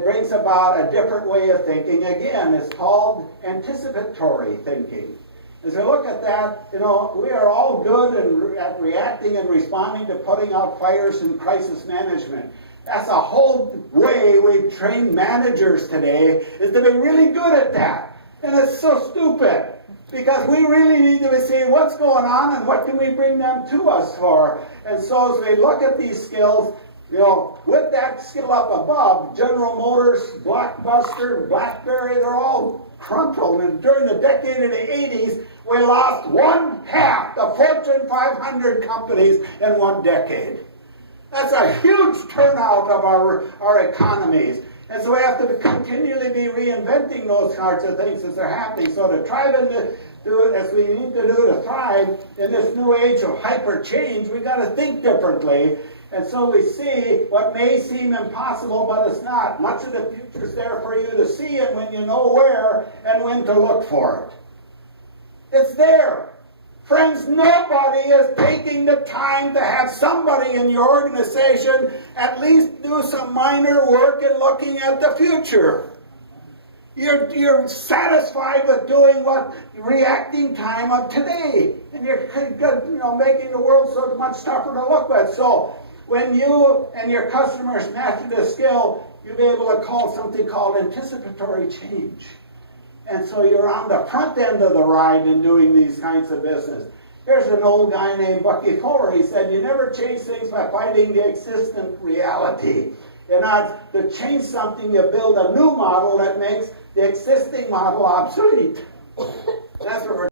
it brings about a different way of thinking. Again, it's called anticipatory thinking. As we look at that, we are all good at reacting and responding to putting out fires and crisis management. That's a whole way we've trained managers today, is to be really good at that. And it's so stupid, because we really need to be saying what's going on and what can we bring them to us for. And so as we look at these skills, with that skill up above, General Motors, Blockbuster, BlackBerry, they're all crumpled. And during the decade of the 80s, we lost 1/2 the Fortune 500 companies in 1 decade. That's a huge turnout of our economies. And so we have to continually be reinventing those sorts of things as they're happening. So to try to do it as we need to do to thrive in this new age of hyper change, we've got to think differently. And so we see what may seem impossible, but it's not. Much of the future's there for you to see it when you know where and when to look for it. It's there. Friends, nobody is taking the time to have somebody in your organization at least do some minor work in looking at the future. You're satisfied with doing what reacting time of today, and you're making the world so much tougher to look at. So when you and your customers master this skill, you'll be able to call something called anticipatory change. And so you're on the front end of the ride in doing these kinds of business. There's an old guy named Bucky Fuller. He said, you never change things by fighting the existent reality. And to change something, you build a new model that makes the existing model obsolete. That's what we're